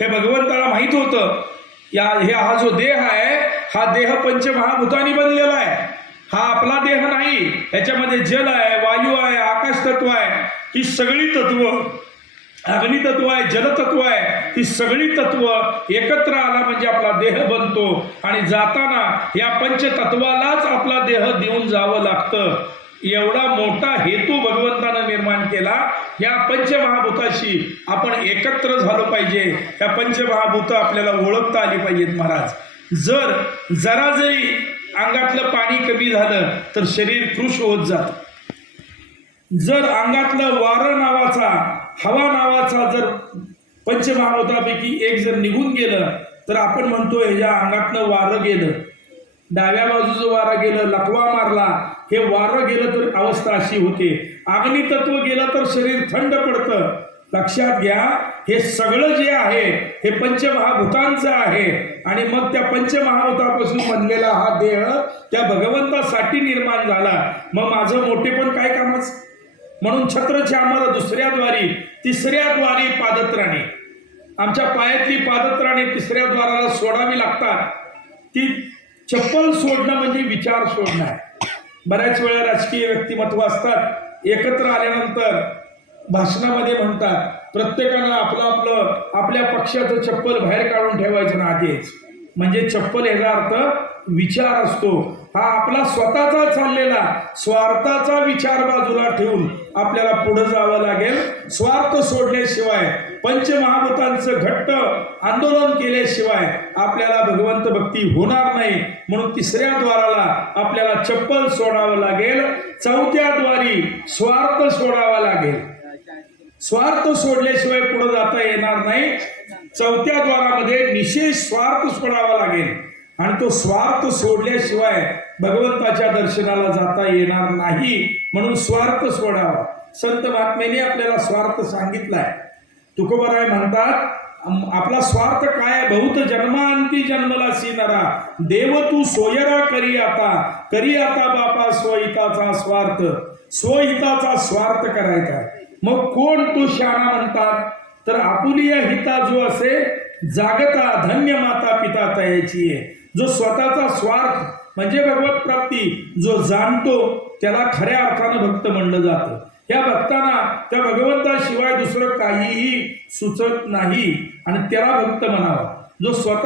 हे भगवंताला माहीत होतं. या हे हा जो देह आहे हा देह पंचमहाभूतानी बनलेला आहे. हा आपला देह नाही. ह्याच्यामध्ये जल आहे वायू आहे आकाश तत्व आहे. ही सगळी तत्व अग्नितत्व आहे जलतत्व आहे. ही सगळी तत्व एकत्र आला म्हणजे आपला देह बनतो. आणि जाताना या पंचतत्वालाच आपला देह देऊन जावं लागतं. एवढा मोठा हेतू भगवंतानं निर्माण केला या पंचमहाभूताशी आपण एकत्र झालो पाहिजे. या पंचमहाभूत आपल्याला ओळखता आली पाहिजेत महाराज. जर जरा जरी अंगातलं पाणी कमी झालं तर शरीर कृष होत जात. जर अंगातलं वारं नावाचा हवा नावाचा जर पंचमहाभूतापैकी एक जर निघून गेलं तर आपण म्हणतो ह्याच्या अंगातनं वारं गेलं. डाव्या बाजूचं वारं गेलं लकवा मारला हे वारं गेलं तर अवस्था अशी होते. अग्नितत्व गेलं तर शरीर थंड पडतं. लक्षात घ्या हे सगळं जे आहे हे पंचमहाभूतांचं आहे. आणि मग त्या पंचमहाभूतापासून बनलेला हा देह त्या भगवंतासाठी निर्माण झाला. मग माझं मोठेपण काय कामच? म्हणून छत्रच्या आम्हाला दुसऱ्या द्वारी तिसऱ्या द्वारी पादत्राणे. आमच्या पायातली पादत्राणे तिसऱ्या द्वाराला सोडावी लागतात. ती चप्पल सोडणं म्हणजे विचार सोडणं आहे. बऱ्याच वेळा राजकीय व्यक्तिमत्व असतात एकत्र आल्यानंतर भाषणामध्ये म्हणतात प्रत्येकानं आपलं आपलं आपल्या पक्षाचं चप्पल बाहेर काढून ठेवायचं ना आधीच. म्हणजे चप्पल याचा अर्थ विचार असतो. हा आपला स्वतःचा चाललेला स्वार्थाचा विचार बाजूला ठेवून आपल्याला पुढे जावं लागेल. स्वार्थ सोडल्याशिवाय पंचमहाभूतांचं घट्ट आंदोलन केल्याशिवाय आपल्याला भगवंत भक्ती होणार नाही. म्हणून तिसऱ्या द्वाराला आपल्याला चप्पल सोडावं लागेल. चौथ्या द्वारी स्वार्थ सोडावा लागेल. स्वार्थ सोडल्याशिवाय पुढे जाता येणार नाही. चौथ्या द्वारामध्ये निशेष स्वार्थ सोडावा लागेल. आणि तो स्वार्थ सोडल्याशिवाय भगवंताच्या दर्शनाला जाता येणार नाही म्हणून स्वार्थ सोडावा. संत महात्म्याने आपल्याला स्वार्थ सांगितलाय. तुकोबराय म्हणतात आपला स्वार्थ काय बहुत जन्मांती जन्मला सीनारा देव तू सोयरा करी आता. करी आता बापा स्वहिताचा स्वार्थ. स्वहिताचा स्वार्थ करायचा मग कोण तो शाणा म्हणतात? तर आपुलिया हिता जो असे जागता धन्य माता पिता तयाची आहे. जो स्वतःचा स्वार्थ म्हणजे भगवत प्राप्ती जो जाणतो त्याला खऱ्या अर्थानं भक्त म्हणलं जातं. या भक्तांना त्या भगवंताशिवाय दुसरं काहीही सुचत नाही आणि त्याला भक्त म्हणावा. जो स्वतः